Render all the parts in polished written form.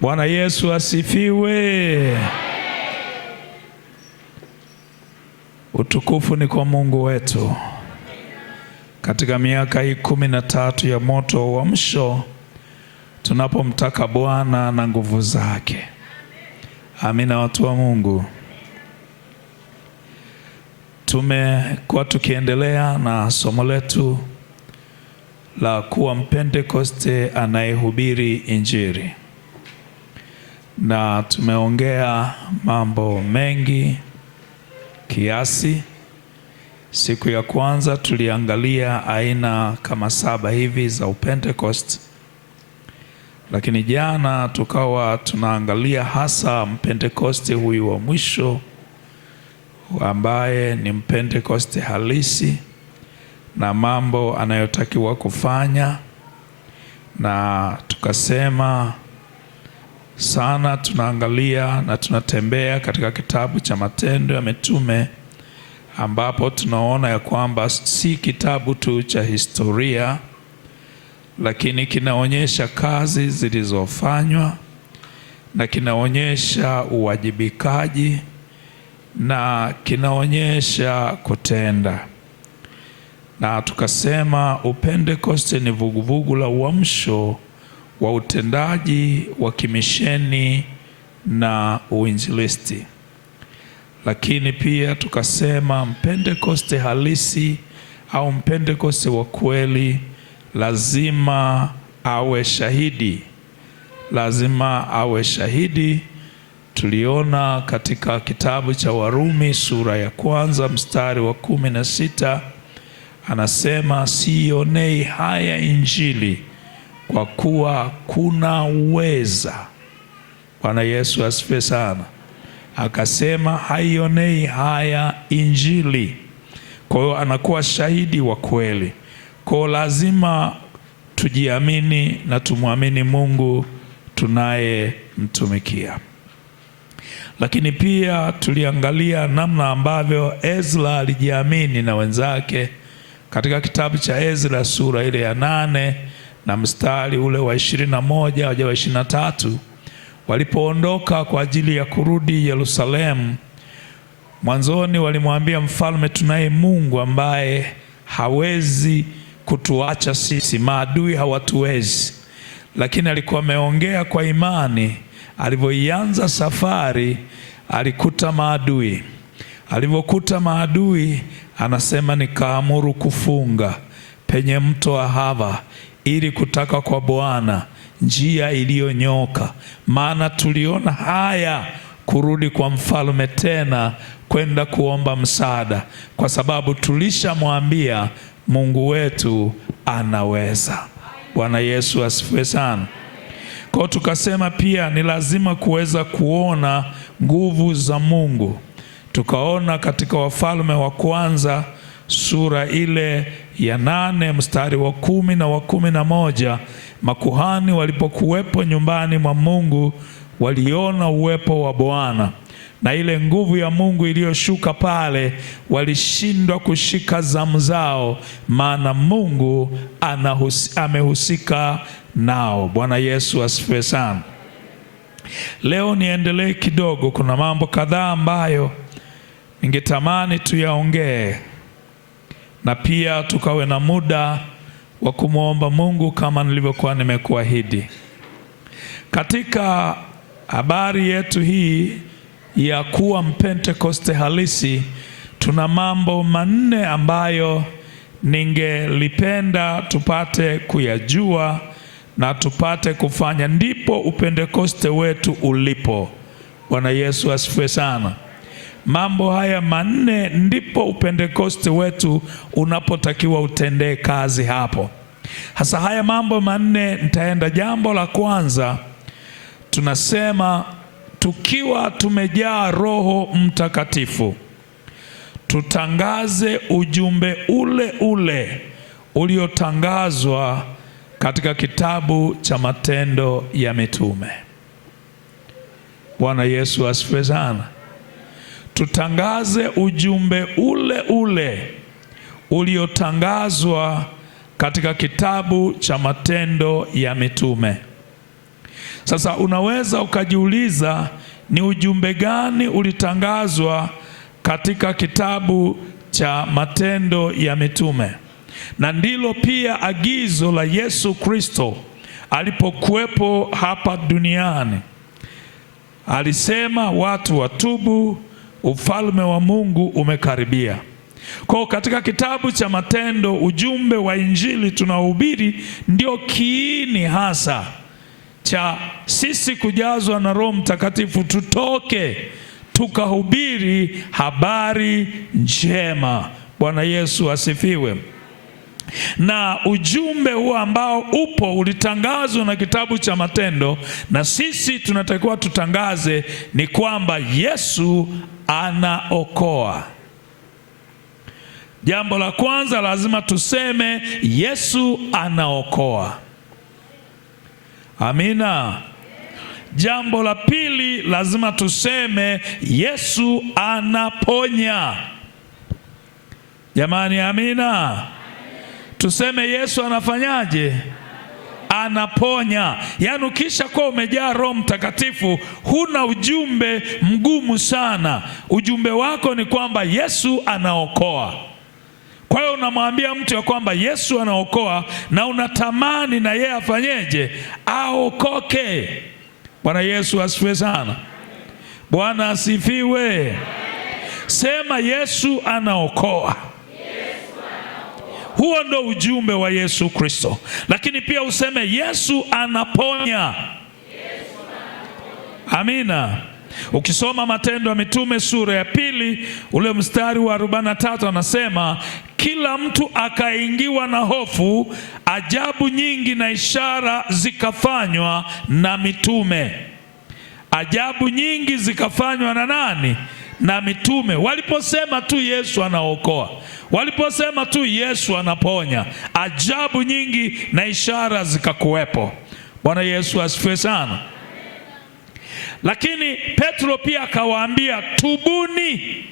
Bwana Yesu asifiwe. Utukufu ni kwa Mungu wetu. Katika miaka hii 13 ya moto wa uamsho, tunapomtaka Bwana na nguvu zake. Amina, watu wa Mungu. Tumekuwa tukiendelea na somo letu la kuwa Mpentekoste anayehubiri Injili, na tumeongea mambo mengi kiasi. Siku ya kwanza tuliangalia aina kama 7 hivi za Pentecost, lakini jana tukawa tunaangalia hasa Mpentekoste huyu wa mwisho ambaye ni Mpentekoste halisi na mambo anayotakiwa kufanya, na tukasema sana tunaangalia na tunatembea katika kitabu cha Matendo ya Mitume, ambapo tunaona ya kwamba si kitabu tu cha historia, lakini kinaonyesha kazi zilizofanywa na kinaonyesha uwajibikaji na kinaonyesha kutenda. Na tukasema Upentekoste ni vuguvugu la uamsho wa utendaji wa kimisheni na uinjilisti. Lakini pia tukasema Mpentekoste halisi au Mpentekoste wa kweli lazima awe shahidi. Lazima awe shahidi. Tuliona katika kitabu cha Warumi sura ya 1 mstari wa 16, anasema sionei haya Injili kwa kuwa kuna uweza. Bwana Yesu asifiwe sana. Akasema haionei haya Injili. Kwa hiyo anakuwa shahidi wa kweli. Kwa hiyo lazima tujiamini na tumwamini Mungu tunayemtumikia. Lakini pia tuliangalia namna ambavyo Ezra alijiamini na wenzake katika kitabu cha Ezra sura ile ya 8 na mstari ule wa 21 hadi 23. Walipoondoka kwa ajili ya kurudi Yerusalemu, mwanzoni walimwambia mfalme, tunaye Mungu ambaye hawezi kutuacha sisi, maadui hawatuwezi. Lakini alikuwa ameongea kwa imani. Alivyoianza safari alikuta maadui. Alivyokuta maadui, anasema nikaamuru kufunga penye mto Ahava ili kutaka kwa Bwana njia iliyonyoka. Maana tuliona haya kurudi kwa mfalme tena kwenda kuomba msaada, kwa sababu tulishamwambia Mungu wetu anaweza. Bwana Yesu asifiwe sana. Kwa tukasema pia ni lazima kuweza kuona nguvu za Mungu. Tukaona katika Wafalme wa kwanza sura ile ya 8 mstari wa 10 na wa 11, makuhani walipokuwepo nyumbani mwa Mungu waliona uwepo wa Bwana, na ile nguvu ya Mungu iliyoshuka pale, walishindwa kushika zamu zao, maana Mungu amehusika nao. Bwana Yesu asifiwe sana. Leo niendelee kidogo. Kuna mambo kadhaa ambayo ningetamani tuyaongee, na pia tukawe na muda wa kumwomba Mungu kama nilivyokuwa nimekuahidi. Katika habari yetu hii ya kuwa Mpentekoste halisi, tuna mambo 4 ambayo ningelipenda tupate kuyajua na tupate kufanya, ndipo Upentekoste wetu ulipo. Bwana Yesu asifiwe sana. Mambo haya 4 ndipo Upentekoste wetu unapotakiwa utendee kazi hapo. Hasa haya mambo 4 nitaenda. Jambo la kwanza, tunasema tukiwa tumejaa Roho Mtakatifu, tutangaze ujumbe ule ule uliotangazwa katika kitabu cha Matendo ya Mitume. Bwana Yesu asifiwe sana. Tutangaze ujumbe ule ule uliotangazwa katika kitabu cha Matendo ya Mitume. Sasa unaweza ukajiuliza ni ujumbe gani ulitangazwa katika kitabu cha Matendo ya Mitume, na ndilo pia agizo la Yesu Kristo alipokuwepo hapa duniani. Alisema watu watubu, ufalme wa Mungu umekaribia. Kwa katika kitabu cha Matendo, ujumbe wa injili tunaohubiri ndio kiini hasa cha sisi kujazwa na Roho Mtakatifu, tutoke tukahubiri habari njema. Bwana Yesu asifiwe. Na ujumbe huo ambao upo ulitangazwa na kitabu cha Matendo, na sisi tunatakiwa tutangaze, ni kwamba Yesu anaokoa. Jambo la kwanza lazima tuseme Yesu anaokoa. Amina. Jambo la pili lazima tuseme Yesu anaponya. Jamani, amina. Tuseme Yesu anafanyaje? Anaponya. Yaani ukisha kuwa umejaa Roho Mtakatifu, huna ujumbe mgumu sana. Ujumbe wako ni kwamba Yesu anaokoa. Kwa hiyo unamwambia mtu ya kwamba Yesu anaokoa, na unatamani na yeye afanyeje? Aokoke. Bwana Yesu asifiwe sana. Bwana asifiwe. Sema Yesu anaokoa. Huo ndo ujumbe wa Yesu Kristo. Lakini pia useme Yesu anaponya. Amina. Ukisoma Matendo ya Mitume sura ya 2 ule mstari wa 43, anasema kila mtu akaingiwa na hofu, ajabu nyingi na ishara zikafanywa na mitume. Ajabu nyingi zikafanywa na nani? Na mitume. Waliposema tu Yesu anaokoa, waliposema tu Yesu anaponya, ajabu nyingi na ishara zikakuwepo. Bwana Yesu asifiwe sana. Lakini Petro pia akawaambia tubuni.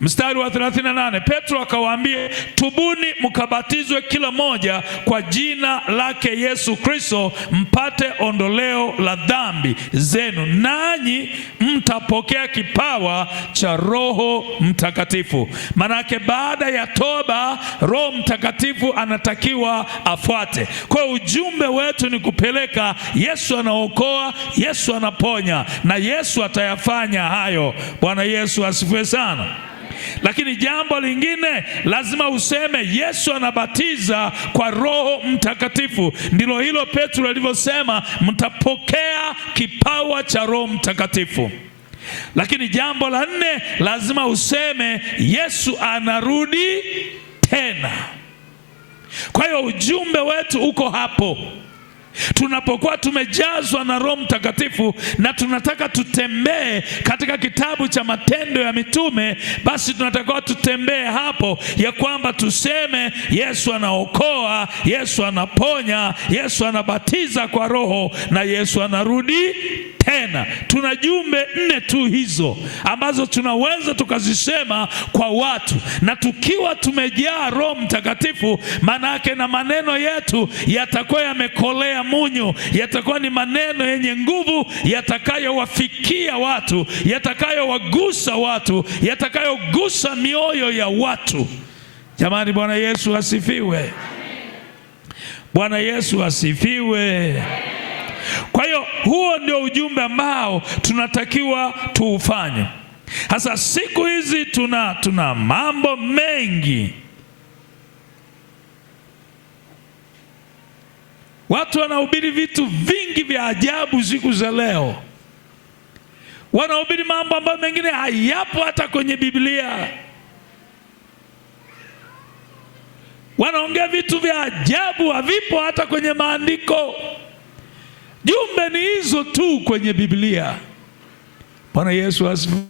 Mstari wa 38, Petro akawaambia tubuni mkabatizwe kila moja kwa jina lake Yesu Kristo mpate ondoleo la dhambi zenu, nanyi mtapokea kipawa cha Roho Mtakatifu. Manake baada ya toba Roho Mtakatifu anatakiwa afuate. Kwa ujumbe wetu ni kupeleka Yesu anaokoa, Yesu anaponya, na Yesu atayafanya hayo. Bwana Yesu asifiwe sana. Lakini jambo lingine lazima useme Yesu anabatiza kwa Roho Mtakatifu. Ndilo hilo Petro alivyosema, mtapokea kipawa cha Roho Mtakatifu. Lakini jambo la 4 lazima useme Yesu anarudi tena. Kwa hiyo ujumbe wetu uko hapo. Tunapokuwa tumejazwa na Roho Mtakatifu na tunataka tutembee katika kitabu cha Matendo ya Mitume, basi tunatakiwa tutembee hapo ya kwamba tuseme Yesu anaokoa, Yesu anaponya, Yesu anabatiza kwa Roho, na Yesu anarudi tena. Tuna jumbe 4 tu hizo ambazo tunaweza tukazisema kwa watu, na tukiwa tumejaa Roho Mtakatifu, maana yake na maneno yetu yatakuwa yamekolea munyu, yatakuwa ni maneno yenye nguvu, yatakayowafikia watu, yatakayowagusa watu, yatakayogusa mioyo ya watu. Jamani, Bwana Yesu asifiwe. Bwana Yesu asifiwe. Kwa hiyo huo ndio ujumbe ambao tunatakiwa tuufanye. Hasa siku hizi tuna mambo mengi. Watu wanahubiri vitu vingi vya ajabu siku za leo. Wanahubiri mambo ambayo mengine hayapo hata kwenye Biblia. Wanaongea vitu vya ajabu havipo hata kwenye maandiko. Jumbe ni hizo tu kwenye Biblia. Bwana Yesu asifiwe.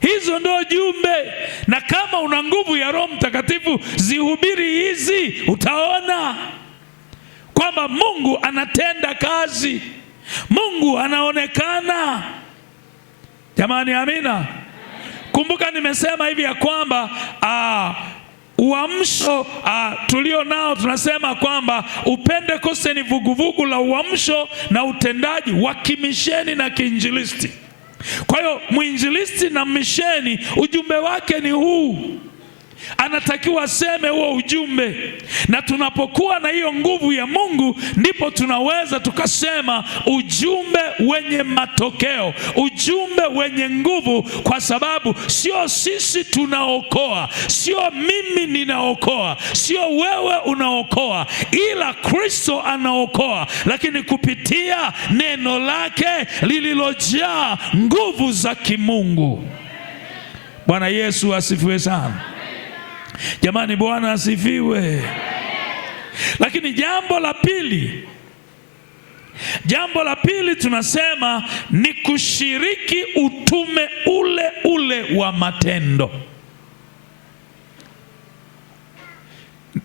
Hizo ndio jumbe, na kama una nguvu ya Roho Mtakatifu zihubiri hizi, utaona kwamba Mungu anatenda kazi, Mungu anaonekana. Jamani, amina. Kumbuka nimesema hivi ya kwamba uamsho tulio nao, tunasema kwamba Upentekoste ni vuguvugu la uamsho na utendaji wa kimisheni na kiinjilisti. Kwa hiyo mwinjilisti na misheni ujumbe wake ni huu, anatakiwa aseme huo ujumbe, na tunapokuwa na hiyo nguvu ya Mungu ndipo tunaweza tukasema ujumbe wenye matokeo, ujumbe wenye nguvu, kwa sababu sio sisi tunaokoa, sio mimi ninaokoa, sio wewe unaokoa, ila Kristo anaokoa, lakini kupitia neno lake lililojaa nguvu za kimungu. Bwana Yesu asifiwe sana. Jamani, Bwana asifiwe. Lakini jambo la pili tunasema ni kushiriki utume ule ule wa matendo.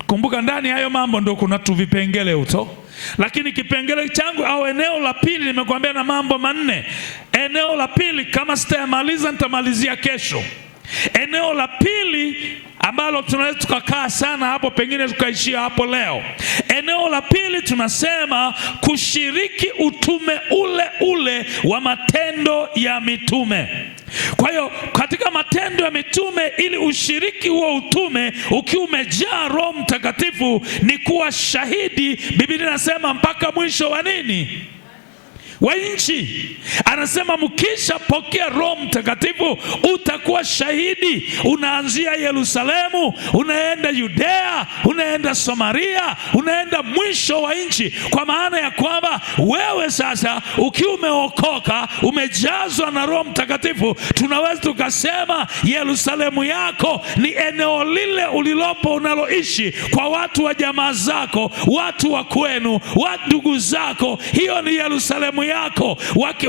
Kumbuka ndani hayo mambo ndio kuna tuvipengele uto, lakini kipengele changu au eneo la pili nimekuambia na mambo manne. Eneo la pili kama sitamaliza nitamalizia kesho. Eneo la pili ambalo tunaweza tukakaa sana hapo, pengine tukaishia hapo leo. Eneo la pili tunasema kushiriki utume ule ule wa matendo ya mitume. Kwa hiyo katika matendo ya mitume, ili ushiriki huo utume ukiwa umejaa Roho Mtakatifu, ni kuwa shahidi. Biblia inasema mpaka mwisho wa nini? Wa nchi. Anasema mkisha pokea Roho Mtakatifu utakuwa shahidi. Unaanzia Yerusalemu, unaenda Yudea, unaenda Samaria, unaenda mwisho wa nchi. Kwa maana ya kwamba wewe sasa ukiwa umeokoka, umejazwa na Roho Mtakatifu, tunaweza tukasema Yerusalemu yako ni eneo lile ulilopo unaloishi, kwa watu wa jamaa zako, watu wa kwenu, watu ndugu zako. Hiyo ni Yerusalemu yako.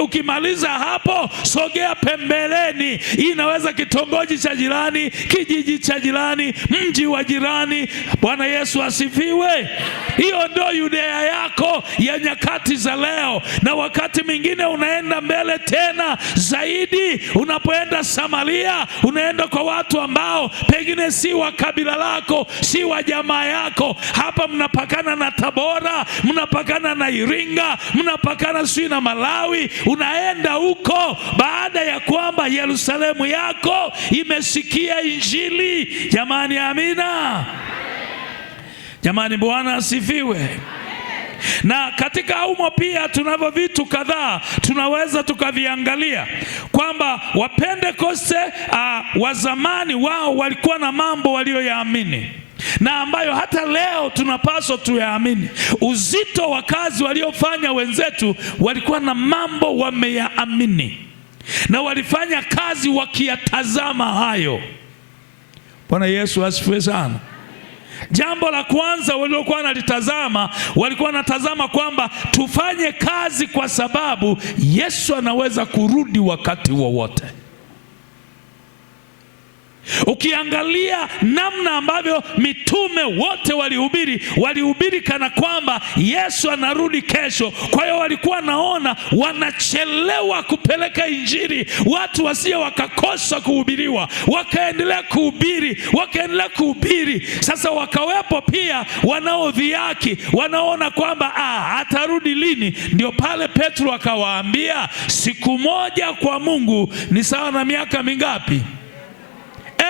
Ukimaliza hapo, sogea pembeleni. Inaweza kitongoji cha jirani, kijiji cha jirani, mji wa jirani. Bwana Yesu asifiwe. Hiyo ndio Yudea yako ya nyakati za leo. Na wakati mwingine unaenda mbele tena zaidi, unapoenda Samaria, unaenda kwa watu ambao pengine si wa kabila lako, si wa jamaa yako. Hapa mnapakana na Tabora, mnapakana na Iringa, mnapakana na Malawi. Unaenda huko baada ya kwamba Yerusalemu yako imesikia Injili. Jamani, amina. Jamani, Bwana asifiwe. Na katika umo pia tunavyo vitu kadhaa tunaweza tukaviangalia, kwamba Wapentekoste wa zamani wao walikuwa na mambo walioyaamini na ambayo hata leo tunapaswa tuyaamini. Uzito wa kazi waliofanya wenzetu, walikuwa na mambo wameyaamini na walifanya kazi wakiyatazama hayo. Bwana Yesu asifiwe sana. Jambo la kwanza waliokuwa wanalitazama, walikuwa wanatazama kwamba tufanye kazi kwa sababu Yesu anaweza kurudi wakati wowote. Ukiangalia namna ambavyo mitume wote walihubiri kana kwamba Yesu anarudi kesho. Kwa hiyo walikuwa naona wanachelewa kupeleka Injili, watu wasije wakakosa kuhubiriwa, wakaendelea kuhubiri. Sasa wakawepo pia wanaodhihaki, wanaona kwamba atarudi lini? Ndio pale Petro akawaambia, siku moja kwa Mungu ni sawa na miaka mingapi?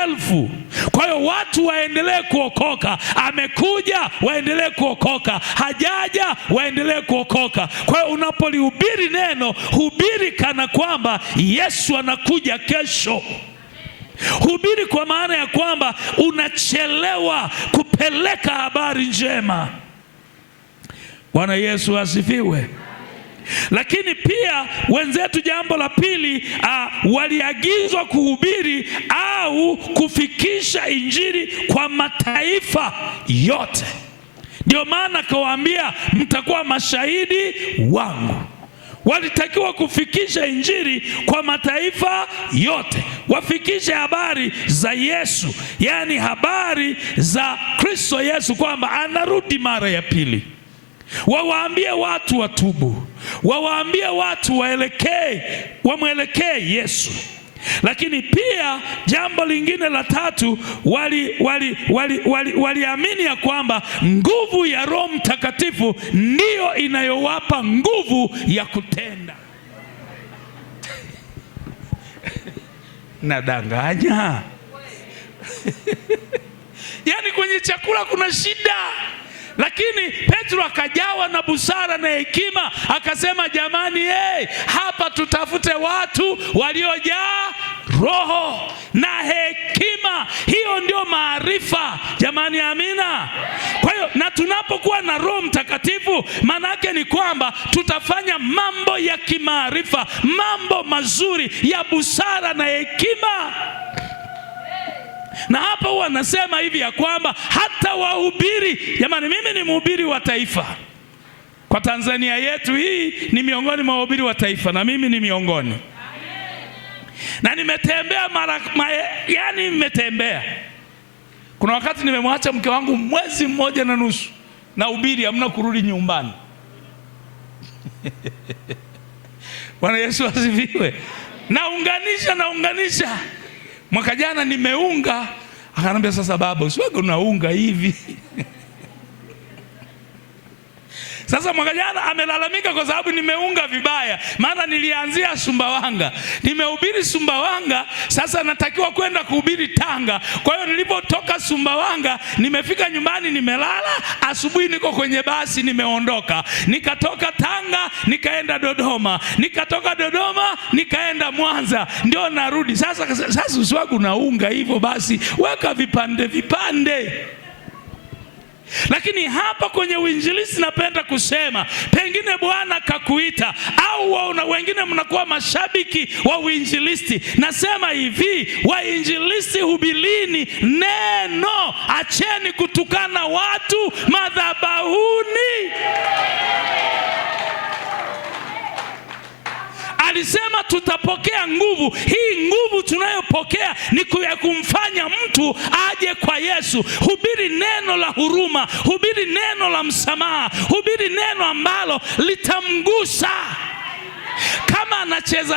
1000. Kwa hiyo watu waendelee kuokoka. Amekuja, waendelee kuokoka. Hajaja, waendelee kuokoka. Kwa hiyo unapolihubiri neno, hubiri kana kwamba Yesu anakuja kesho. Hubiri kwa maana ya kwamba unachelewa kupeleka habari njema. Bwana Yesu asifiwe. Lakini pia wenzetu, jambo la pili, waliagizwa kuhubiri au kufikisha Injili kwa mataifa yote. Ndio maana kawaambia mtakuwa mashahidi wangu. Walitakiwa kufikisha Injili kwa mataifa yote, wafikishe habari za Yesu, yaani habari za Kristo Yesu kwamba anarudi mara ya pili. Wawaambie watu watubu, wawaambie watu wamwelekee Yesu. Lakini pia jambo lingine la tatu, waliamini ya kwamba nguvu ya Roho Mtakatifu ndiyo inayowapa nguvu ya kutenda. Nadanganya? Yaani kwenye chakula kuna shida, lakini Petro akajawa na busara na hekima, akasema jamani, hapa tutafute watu waliojaa Roho na hekima. Hiyo ndio maarifa jamani, amina. Kwa hiyo na tunapokuwa na Roho Mtakatifu, maana yake ni kwamba tutafanya mambo ya kimaarifa, mambo mazuri ya busara na hekima. Na hapa huwa nasema hivi ya kwamba hata wahubiri, jamani, mimi ni mhubiri wa taifa kwa Tanzania yetu hii, ni miongoni mwa wahubiri wa taifa, na mimi ni miongoni. Na nimetembea yani nimetembea. Kuna wakati nimemwacha mke wangu 1.5 mwezi na hubiri, hamna kurudi nyumbani. Bwana Yesu asifiwe. Naunganisha. Mwaka jana nimeunga, akanambia sasa baba, usiweke unaunga hivi. Sasa mwaka jana amelalamika kwa sababu nimeunga vibaya, maana nilianzia Sumbawanga, nimehubiri Sumbawanga, sasa natakiwa kwenda kuhubiri Tanga. Kwa hiyo nilipotoka Sumbawanga, nimefika nyumbani nimelala, asubuhi niko kwenye basi nimeondoka, nikatoka Tanga nikaenda Dodoma, nikatoka Dodoma nikaenda Mwanza, ndio narudi. Sasa usiwagu unaunga hivyo, basi weka vipande. Lakini hapa kwenye uinjilisti napenda kusema, pengine Bwana kakuita, au wengine mnakuwa mashabiki wa uinjilisti. Nasema hivi, wainjilisti, hubilini neno, acheni kutukana watu madhabahuni. Alisema tutapokea nguvu. Hii nguvu tunayopokea ni kumfanya mtu aje kwa Yesu. Hubiri neno la huruma, hubiri neno la msamaha, hubiri neno ambalo litamgusa. Kama anacheza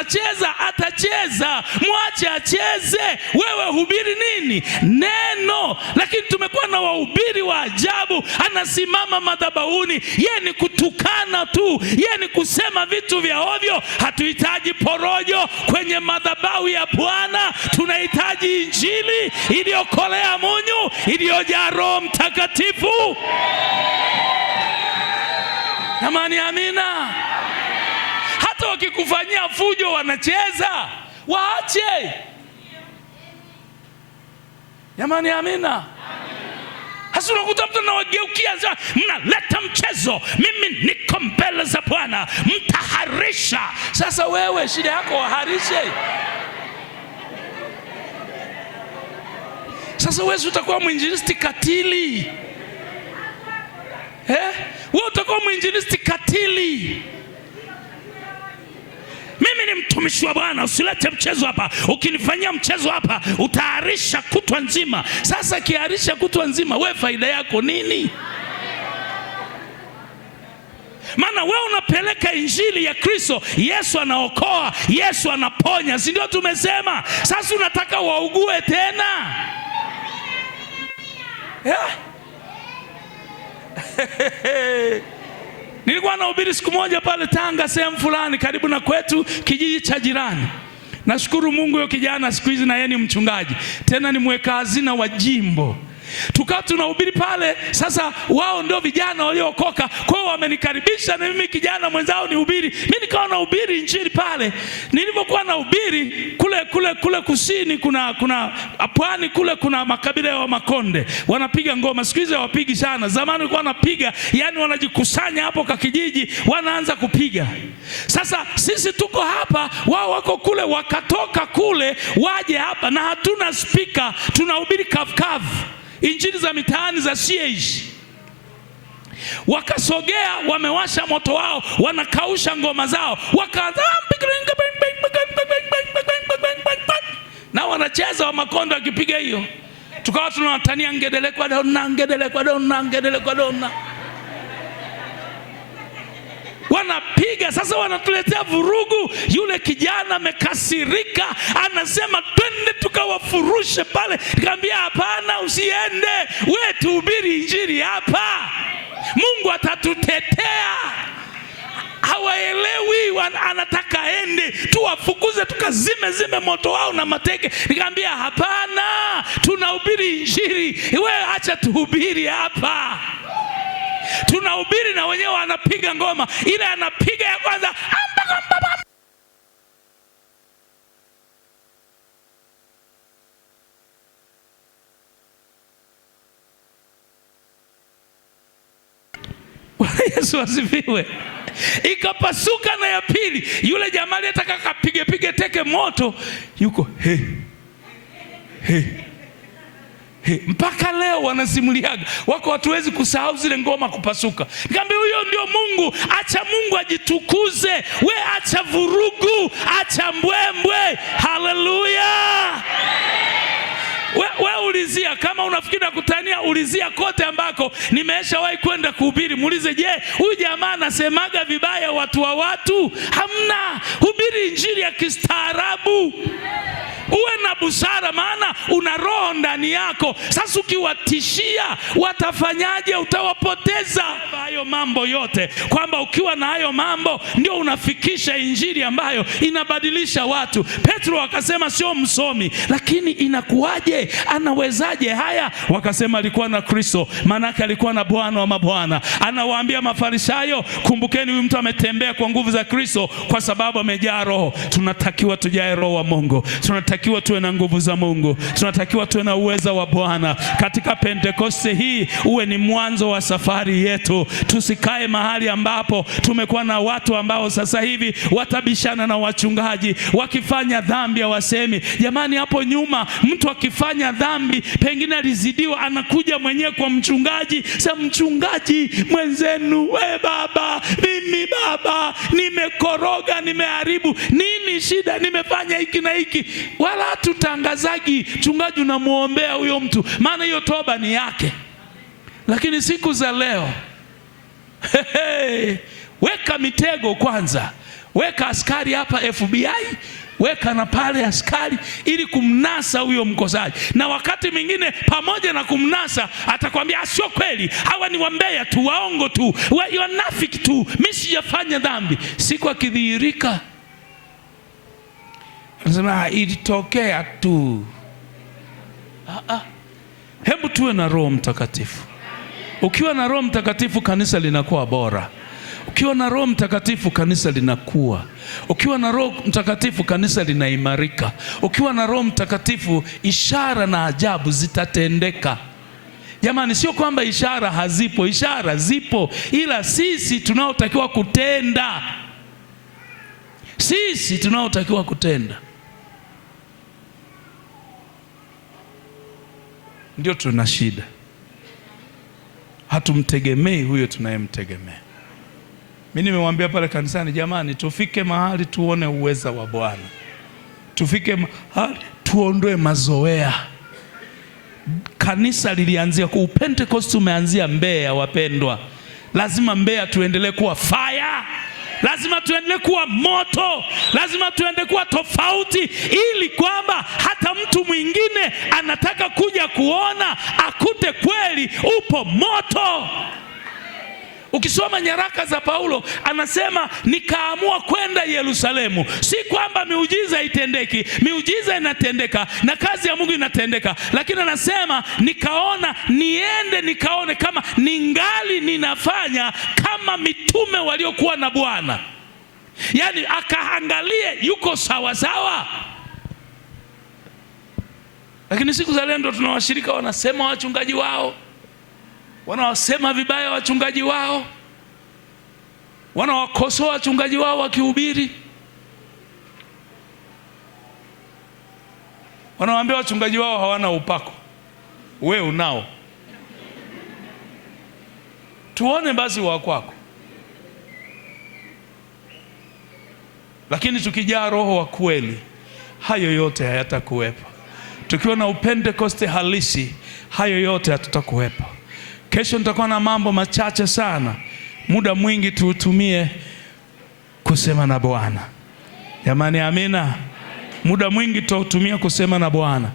atacheza, mwache acheze. Wewe hubiri nini? Neno. Lakini tumekuwa na wahubiri wa ajabu, anasimama madhabahuni, yeye ni kutukana tu, yeye ni kusema vitu vya ovyo. Hatuhitaji porojo kwenye madhabahu ya Bwana. Tunahitaji injili iliyokolea munyu, iliyojaa Roho Mtakatifu. Amani, amina. Hata wakikufanyia fujo wanacheza, waache. Jamani, amina. Hasa unakuta mtu anawageukia, mnaleta mchezo, mimi niko mbele za Bwana, mtaharisha. Sasa wewe shida yako waharishe. Sasa wewe utakuwa mwinjilisti katili. Wewe utakuwa mwinjilisti katili. Mimi ni mtumishi wa Bwana, usilete mchezo hapa. Ukinifanyia mchezo hapa utaharisha kutwa nzima. Sasa kiharisha kutwa nzima, wewe faida yako nini? Maana wewe unapeleka injili ya Kristo. Yesu anaokoa, Yesu anaponya, si ndio tumesema? Sasa unataka waugue tena? Nilikuwa nahubiri siku moja pale Tanga, sehemu fulani karibu na kwetu, kijiji cha jirani. Nashukuru Mungu, huyo kijana siku hizi na yeye ni mchungaji, tena ni mweka hazina wa jimbo. Tukawa tunahubiri pale. Sasa wao ndio vijana waliookoka, kwa hiyo wamenikaribisha na mimi kijana mwenzao nihubiri. Mimi nikawa nahubiri injili pale. Nilipokuwa nahubiri kule kusini, kuna pwani kule, kuna makabila ya Makonde wanapiga ngoma. Siku hizi hawapigi sana, zamani walikuwa wanapiga, yani wanajikusanya hapo kwa kijiji, wanaanza kupiga. Sasa sisi tuko hapa, wao wako kule, wakatoka kule waje hapa, na hatuna speaker, tunahubiri kavu injili za mitaani za CH. Wakasogea, wamewasha moto wao, wanakausha ngoma zao, wakaanza na wanacheza wa Makonde wakipiga hiyo. Tukawa tunawatania ngedele kwa dona. Wanapiga. Sasa wanatuletea vurugu. yule kijana amekasirika, anasema twende tukawafurushe pale. Nikamwambia hapana, usiende, wewe tuhubiri injili hapa, Mungu atatutetea. Hawaelewi, anataka aende tuwafukuze, tukazime moto wao na mateke. Nikamwambia hapana, tunahubiri injili, wewe acha tuhubiri hapa. Tunahubiri na wenyewe wanapiga ngoma, ile anapiga ya kwanza Yesu asifiwe. Ikapasuka na ya pili, yule jamaa aliyetaka kapige teke moto yuko he. Mpaka leo wanasimuliaga, wako watuwezi kusahau zile ngoma kupasuka. Nikamwambia huyo ndio Mungu, acha Mungu ajitukuze, we acha vurugu, acha mbwembwe. Haleluya. We ulizia, kama unafikiri nakutania, ulizia kote ambako nimeshawahi kwenda kuhubiri, muulize, je, huyu jamaa anasemaga vibaya watu wa watu? Hamna. Hubiri injili ya kistaarabu, uwe na busara, maana una roho ndani yako. Sasa ukiwatishia watafanyaje? Utawapoteza. Hayo mambo yote, kwamba ukiwa na hayo mambo ndio unafikisha injili ambayo inabadilisha watu. Petro akasema sio msomi, lakini inakuwaje, anawezaje haya? Wakasema alikuwa na Kristo, maanake alikuwa na Bwana wa mabwana. Anawaambia Mafarisayo, kumbukeni huyu mtu ametembea kwa nguvu za Kristo kwa sababu amejaa Roho. Tunatakiwa tujae Roho wa Mungu, tunatakiwa tuwe na nguvu za Mungu, tunatakiwa tuwe na uweza wa Bwana. Katika Pentekoste hii uwe ni mwanzo wa safari yetu. Tusikae mahali ambapo tumekuwa na watu ambao sasa hivi watabishana na wachungaji, wakifanya dhambi hawasemi. Jamani, hapo nyuma mtu akifanya dhambi, pengine alizidiwa, anakuja mwenyewe kwa mchungaji, sasa mchungaji mwenzenu, we baba, mimi baba nimekoroga, nimeharibu, nini shida, nimefanya hiki na hiki. Wala tutangazagi mchungaji, unamuombea huyo mtu, maana hiyo toba ni yake. Lakini siku za leo weka mitego kwanza, weka askari hapa FBI, weka na pale askari ili kumnasa huyo mkosaji. Na wakati mwingine pamoja na kumnasa atakwambia sio kweli, hawa ni wambea tu, waongo tu, wanafiki tu, mimi sijafanya dhambi. Siku akidhihirika anasema ilitokea tu. Hebu tuwe na Roho Mtakatifu. Ukiwa na Roho Mtakatifu kanisa linakuwa bora. Ukiwa na Roho Mtakatifu kanisa linakuwa. Ukiwa na Roho Mtakatifu kanisa linaimarika. Ukiwa na Roho Mtakatifu ishara na ajabu zitatendeka. Jamani, sio kwamba ishara hazipo, ishara zipo, ila sisi tunaotakiwa kutenda. Sisi tunaotakiwa kutenda ndio tuna shida. Hatumtegemei huyo tunayemtegemea. Mimi nimemwambia pale kanisani, jamani, tufike mahali tuone uweza wa Bwana. Tufike mahali tuondoe mazoea. Kanisa lilianzia kwa Pentecost, umeanzia Mbeya wapendwa. Lazima Mbeya tuendelee kuwa fire. Lazima tuendelee kuwa moto. Lazima tuendelee kuwa tofauti, ili kwamba hata mtu mwingine anataka kuja kuona akute kweli upo moto. Ukisoma nyaraka za Paulo anasema nikaamua kwenda Yerusalemu. Si kwamba miujiza itendeki, miujiza inatendeka na kazi ya Mungu inatendeka, lakini anasema nikaona niende nikaone kama ningali ninafanya kama mitume waliokuwa na Bwana. Yaani akaangalie yuko sawa sawa. Lakini siku za leo ndo tunawashirika wanasema wachungaji wao, wanawasema vibaya wachungaji wao, wanawakosoa wachungaji wao wakihubiri, wanawaambia wachungaji wao hawana upako. We unao, tuone basi wa kwako. Lakini tukijaa Roho wa kweli, hayo yote hayatakuwepo. Tukiwa na Upentekoste halisi, hayo yote hatutakuwepo. Kesho nitakuwa na mambo machache sana. Muda mwingi tuutumie kusema na Bwana. Jamani, amina. Muda mwingi tutautumia kusema na Bwana.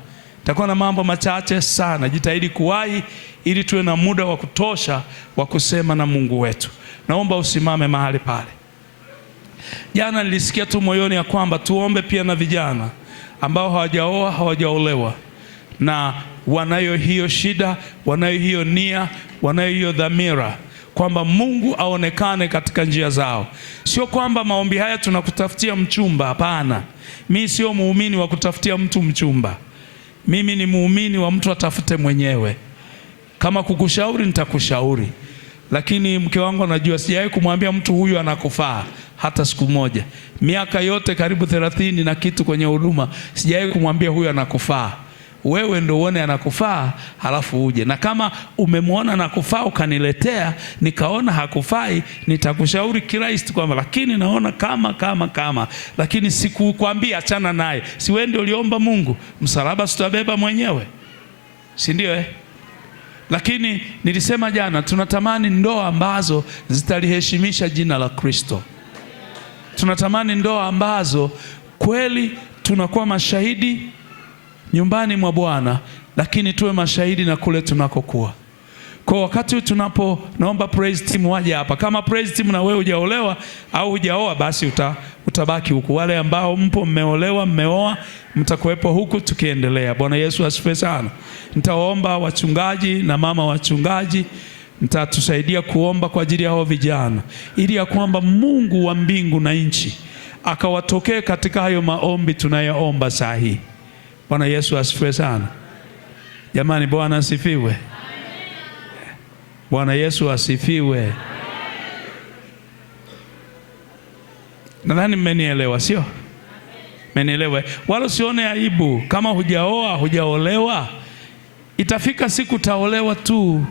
Takuwa na mambo machache sana. Jitahidi kuwahi ili tuwe na muda wa kutosha wa kusema na Mungu wetu. Naomba usimame mahali pale. Jana nilisikia tu moyoni ya kwamba tuombe pia na vijana ambao hawajaoa, hawajaolewa, na wanayo hiyo shida, wanayo hiyo nia, wanayo hiyo dhamira kwamba Mungu aonekane katika njia zao. Sio kwamba maombi haya tunakutafutia mchumba, hapana. Mimi sio muumini wa kutafutia mtu mchumba. Mimi ni muumini wa mtu atafute mwenyewe. Kama kukushauri nitakushauri, lakini mke wangu anajua sijawahi kumwambia mtu huyu anakufaa hata siku moja. Miaka yote karibu 30 na kitu kwenye huduma sijawahi kumwambia huyu anakufaa. Wewe ndio uone anakufaa halafu uje. Na kama umemwona anakufaa ukaniletea nikaona hakufai, nitakushauri kirahisi kwamba lakini naona kama lakini sikukwambia achana naye. Si wewe ndio uliomba Mungu, msalaba sitabeba mwenyewe, si ndio? Lakini nilisema jana tunatamani ndoa ambazo zitaliheshimisha jina la Kristo. Tunatamani ndoa ambazo kweli tunakuwa mashahidi nyumbani mwa Bwana, lakini tuwe mashahidi na kule tunakokuwa. Kwa wakati naomba praise team waje hapa. Kama praise team na wewe hujaolewa au hujaoa, basi utabaki huku. Wale ambao mpo mmeolewa, mmeoa, mtakuwepo huku tukiendelea. Bwana Yesu asifiwe sana. Nitaomba wachungaji na mama wachungaji, mtatusaidia kuomba kwa ajili ya hao vijana, ili ya kwamba Mungu wa mbingu na nchi akawatokee katika hayo maombi tunayoomba saa hii. Bwana Yesu asifiwe sana. Jamani, Bwana asifiwe. Bwana Yesu asifiwe. Nadhani mmenielewa, sio? Mmenielewa. Wala usione aibu kama hujaoa, hujaolewa. Itafika siku taolewa tu.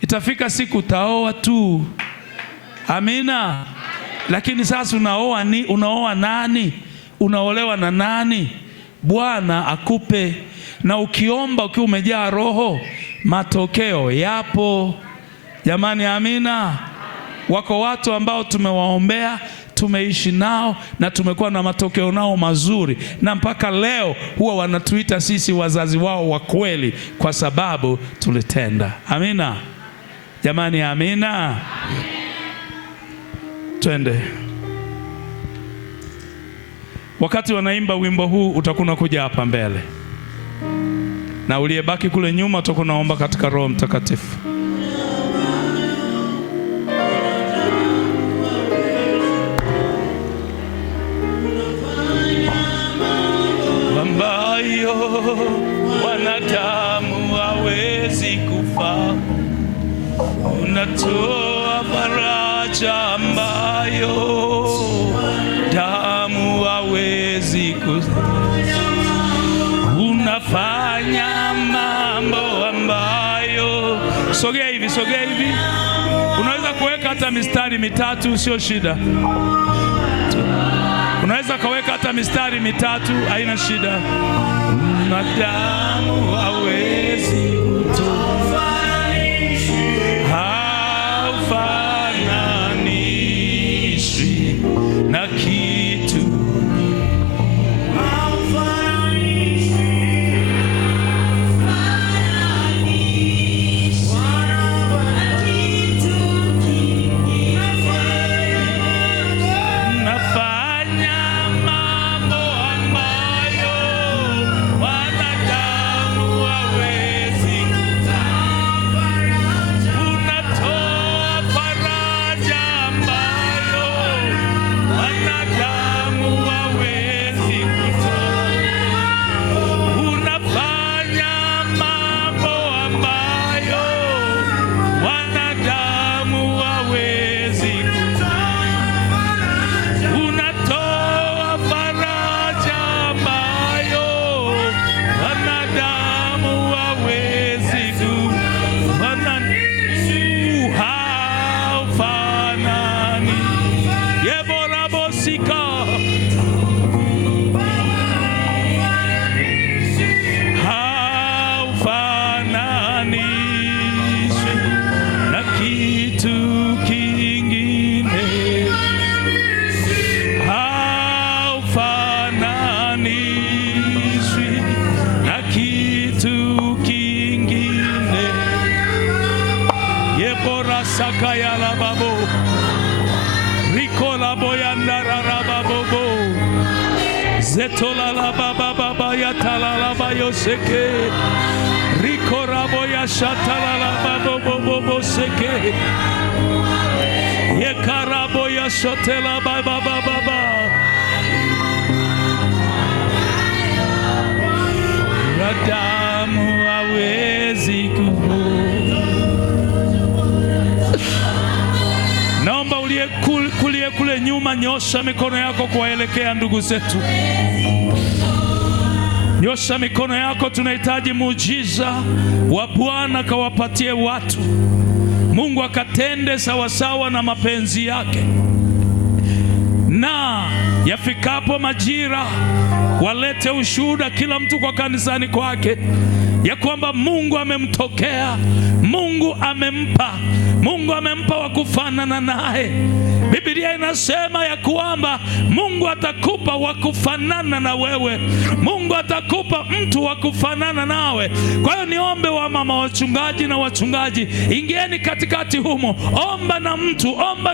Itafika siku taoa tu. Amina. Lakini sasa unaoa nani? Unaolewa na nani? Bwana akupe. Na ukiomba ukiwa umejaa Roho, matokeo yapo. Jamani, amina. Wako watu ambao tumewaombea, tumeishi nao na tumekuwa na matokeo nao mazuri, na mpaka leo huwa wanatuita sisi wazazi wao wa kweli kwa sababu tulitenda. Amina. Jamani, amina. Twende. Wakati wanaimba wimbo huu utakuwa kuja hapa mbele, na uliyebaki kule nyuma utakuwa naomba katika Roho Mtakatifu. Ambayo wanadamu hawezi kufahamu, unatoa faraja ambayo damu hawezi unafanya mambo ambayo. Sogea hivi. Unaweza kuweka hata mistari mitatu, sio shida. Unaweza kaweka hata mistari mitatu, haina shida. Damu hawezi haufananishwi na kitu. Zetola la baba baba ya talala bayo seke. Rikorabo ya shatala la babo bobo seke. Yekarabo ya shotela baba baba. Radamu hawezi Naomba kulie kule nyuma, nyosha mikono yako kuwaelekea ndugu zetu. Nyosha mikono yako, tunahitaji muujiza wa Bwana kawapatie watu. Mungu akatende sawasawa na mapenzi yake. Na yafikapo majira, walete ushuhuda kila mtu kwa kanisani kwake, ya kwamba Mungu amemtokea, Mungu amempa, Mungu amempa wa kufanana naye. Biblia inasema ya kwamba Mungu atakupa wa kufanana na wewe. Mungu atakupa mtu wa kufanana nawe. Kwa hiyo niombe wa mama wachungaji na wachungaji, ingieni katikati humo. Omba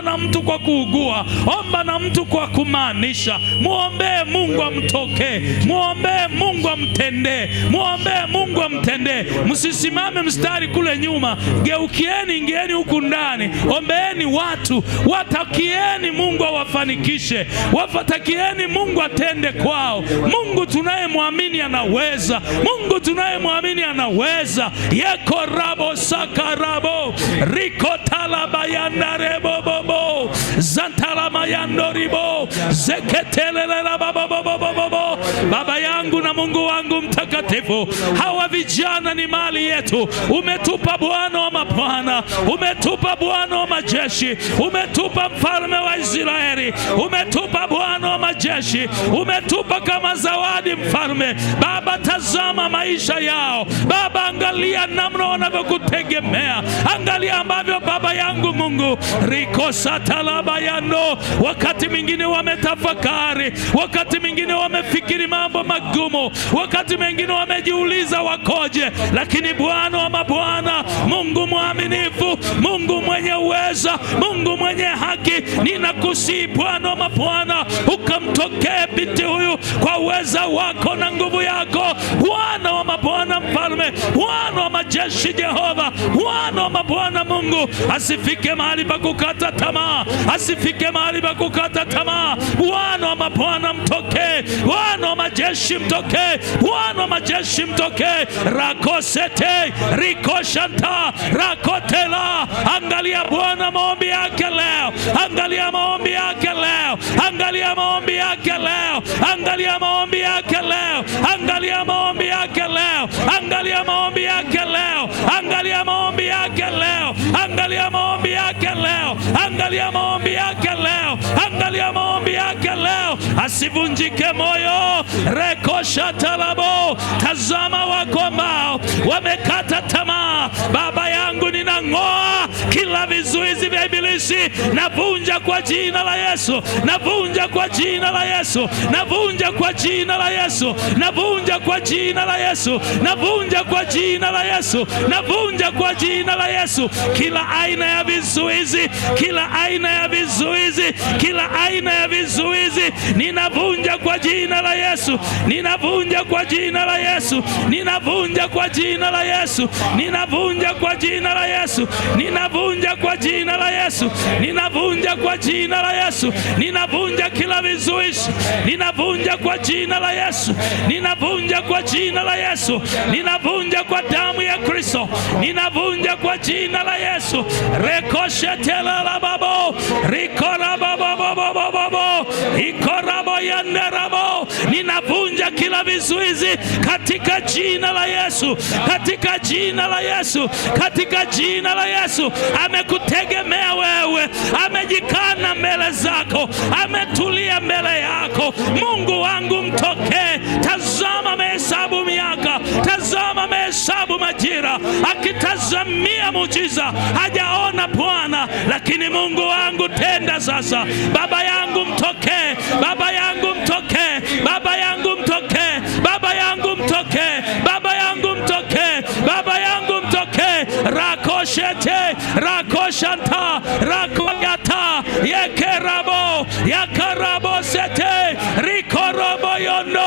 na mtu kwa kuugua, omba na mtu kwa kumaanisha. Muombee Mungu amtokee, muombee Mungu amtendee, muombee Mungu amtendee. Msisimame mstari kule nyuma, geukieni, ingieni huku ndani. Ombeeni watu, watakieni Mungu awafanikishe, watakieni Mungu atende kwao. Mungu tunayemwamini anaweza, Mungu tunayemwamini anaweza. Yeko rabo sakarabo riko talabayanda rebobobo zantalamayando ribo zeketelela bababobobobo. Baba yangu na Mungu wangu mtakatifu, hawa vijana ni mali yetu. Umetupa Bwana wa mabwana, umetupa Bwana wa majeshi, umetupa mfalme wa Israeli, umetupa Bwana wa majeshi, umetupa kama zawadi mfalme. Baba, tazama maisha yao Baba, angalia namna wanavyokutegemea, angalia ambavyo Baba yangu Mungu rikosa talabayano. Wakati mwingine wametafakari, wakati mwingine wamefikiri mambo magumu, wakati mwingine wamejiuliza wakoje, lakini Bwana wa mabwana, Mungu mwaminifu, Mungu mwenye uweza, Mungu mwenye haki, ninakusihi Bwana wa mabwana, ukamtokee binti huyu kwa uweza wako na nguvu yako. Bwana wa mabwana mfalme, Bwana wa majeshi Jehova, Bwana wa mabwana Mungu, asifike mahali pa kukata tamaa, asifike mahali pa kukata tamaa. Bwana wa mabwana mtokee, Bwana wa majeshi mtokee, Bwana wa majeshi mtokee. Rakosete rikoshanta rakotela. Angalia Bwana maombi yake leo, angalia maombi yake leo, angalia maombi yake leo, angalia maombi yake leo, angalia maombi yake leo, angalia maombi yake leo, angalia maombi yake leo, angalia maombi yake leo, angalia maombi yake leo, angalia maombi yake leo. Asivunjike moyo. Rekosha talabo. Tazama wako ambao wamekata tamaa. Baba yangu, ninang'oa kila vizuizi vya ibilisi, navunja kwa jina la Yesu, navunja kwa jina la Yesu, navunja kwa jina la Yesu, navunja kwa jina la Yesu, navunja kwa jina la Yesu, navunja kwa jina la Yesu. Kila aina ya vizuizi, kila aina ya vizuizi, kila aina ya vizuizi, ninavunja kwa jina la Yesu, ninavunja kwa jina la Yesu, ninavunja kwa jina la Yesu, ninavunja kwa jina la Yesu, ninavunja kwa jina la Yesu, ninavunja kwa jina la Yesu, ninavunja kila vizuizi, ninavunja kwa jina la Yesu, ninavunja kwa jina la Yesu, ninavunja kwa damu ya Kristo, ninavunja kwa jina la Yesu. Rekoshetela la babo rikora babo babo babo ikora boyanderabo. Ninavunja kila vizuizi katika jina la Yesu, katika jina la Yesu, katika jina la Yesu. Amekutegemea wewe, amejikana mbele zako, ametulia mbele yako. Mungu wangu mtokee. Tazama amehesabu miaka, tazama amehesabu majira, akitazamia muujiza. Hajaona Bwana, lakini Mungu wangu tenda sasa. Baba yangu mtokee, baba yangu mtokee, baba yangu mtokee, baba yangu mtokee, baba yangu mtokee, baba yangu mtokee. Rakoshete rakoshanta rakoyata yekerabo yakarabo sete rikorobo yondo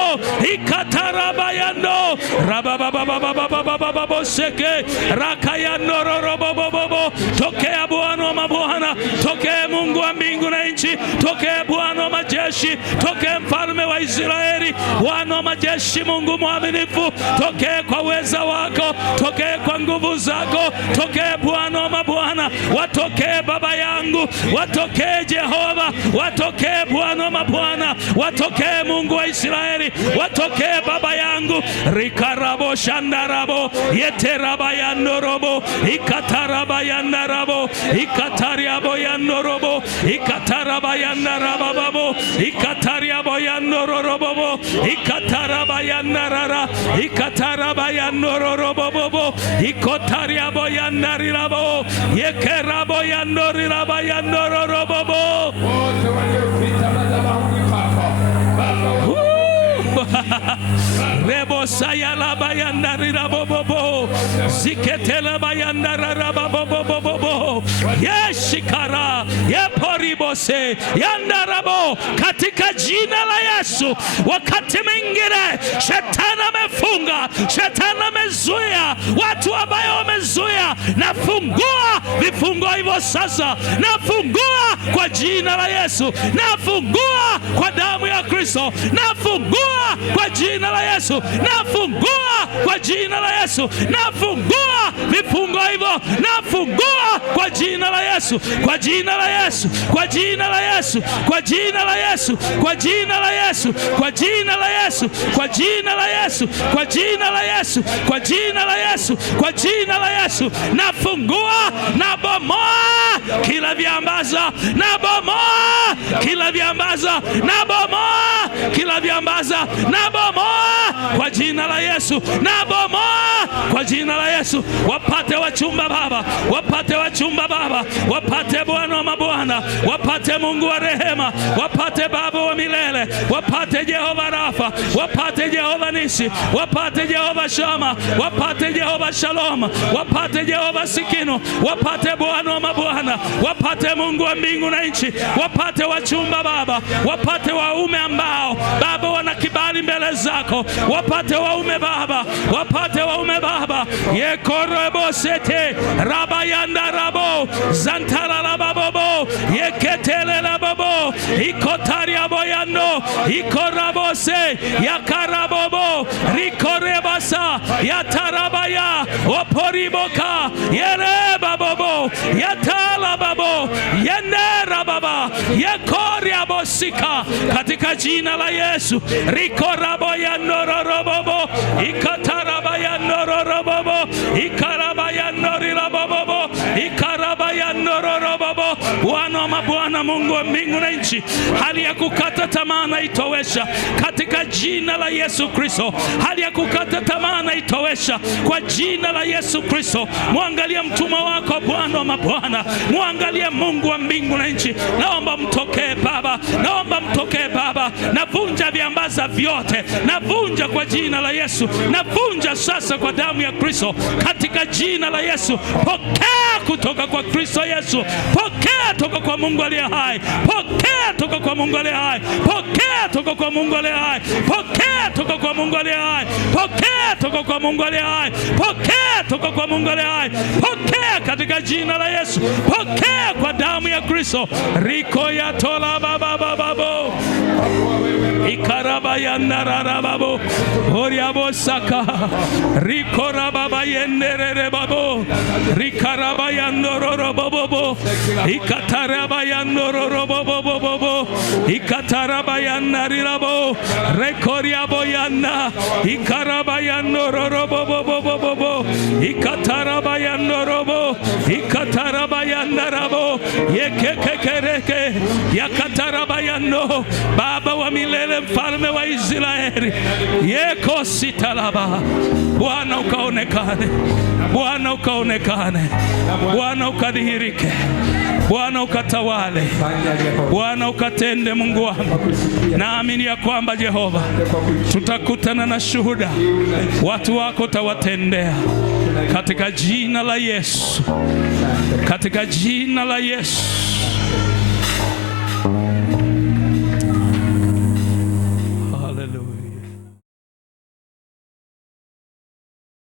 ikatarabayando rabababababababababo seke rakayando robobobobo. Tokea Bwana wa mabwana, tokea Mungu wa mbingu na nchi, tokea Bwana wa majeshi, tokea mfalme wa Israeli, Bwana wa majeshi, Mungu mwaminifu, tokea kwa uweza wako, tokea kwa nguvu zako, tokea Bwana wa mabwana, watokee baba yangu, watokee Jehova, watokee Bwana wa mabwana, watokee Mungu wa Israeli, watokee baba yangu. Rikarabo shandarabo yeteraba yandorobo ikataraba yandarabo ikatariabo yandorobo ikataraba yandarababo ikatariabo yandorobo ikataraba yandarara ikataraba yandorobo ikotariabo yandarirabo yekerabo yandoriraba yandorobo. Rebo sayala bayandarira bobobo ziketela bayandarara bobobo yeshikara yeporibose yandarabo katika jina la Yesu. Wakati mwingine shetani amefunga, shetani amezuia watu ambao wamezuia, nafungua vifungo hivyo sasa, nafungua kwa jina la Yesu, nafungua kwa damu ya Kristo, nafungua kwa jina la Yesu, nafungua kwa jina la Yesu, nafungua vifungo hivyo, nafungua kwa jina la Yesu, kwa jina la Yesu, kwa jina la Yesu, kwa jina la Yesu, kwa jina la Yesu, kwa jina la Yesu, kwa jina la Yesu, kwa jina la Yesu, kwa jina la Yesu, kwa jina la Yesu, nafungua na bomoa kila viambaza, na bomoa kila viambaza, na bomoa kila viambaza, na bomoa kwa jina la Yesu, na bomoa kwa jina la Yesu. Wapate wachumba Baba, wapate wachumba Baba, wapate Bwana wa mabwana, wapate Mungu wa rehema, wapate Baba wa milele, wapate Jehova Rafa, wapate Jehova Nisi, wapate Jehova Shama, wapate Jehova Shalom, wapate Jehova Sikino, wapate Bwana wa mabwana, wapate Mungu wa mbingu na nchi, wapate wachumba Baba, wapate waume ambao Baba wana kibali mbele zako, wapate waume Baba, wapate waume Baba. Yekorebo sete rabayanda rabo zantara lababo yeketele lababo ikotaria boyando ikorabose yakarabobo rikorebasa yatarabaya oporiboka yereba bobo yatala babo yenera baba yekoria bosika katika jina la Yesu. Rikorabo yandorobobo ikataraba yandorobobo ikaraba yandorilabobo ikaraba yandorobobo. Bwana wa mabwana, Mungu wa mbingu na nchi, hali ya kukata tamaa na itowesha katika jina la Yesu Kristo. Hali ya kukata tamaa na itowesha kwa jina la Yesu Kristo. Muangalia mtuma wako Bwana wa mabwana, muangalia Mungu wa mbingu na nchi. Naomba mtokee Baba, naomba mtokee Baba. Navunja viambaza vyote, navunja kwa jina la Yesu, navunja sasa kwa damu ya Kristo katika jina la Yesu. Pokea kutoka kwa Kristo Yesu, pokea toka kwa Mungu aliye hai, pokea toka kwa Mungu aliye hai, pokea toka kwa Mungu aliye hai, pokea toka kwa Mungu aliye hai, pokea toka kwa Mungu aliye hai, pokea toka kwa Mungu aliye hai, pokea katika jina la Yesu, pokea kwa damu ya Kristo. Riko ya tola baba babo ikaraba yandarara babo oriabo saka rikoraba bayenderere babo rikaraba yandororo babo ikataraba yandororo babo ikataraba yandarira babo rekoriabo yanda ikaraba yandororo babo ikataraba yandorobo ikataraba yandarabo yekekekereke yakataraba yando. Baba wa milele, mfalme wa Israeli, yeko sitalaba, Bwana ukaonekane, Bwana ukaonekane, Bwana ukadhihirike, Bwana ukatawale, Bwana ukatende. Mungu wangu, naamini ya kwamba Jehova, tutakutana na shuhuda, watu wako tawatendea katika jina la Yesu, katika jina la Yesu.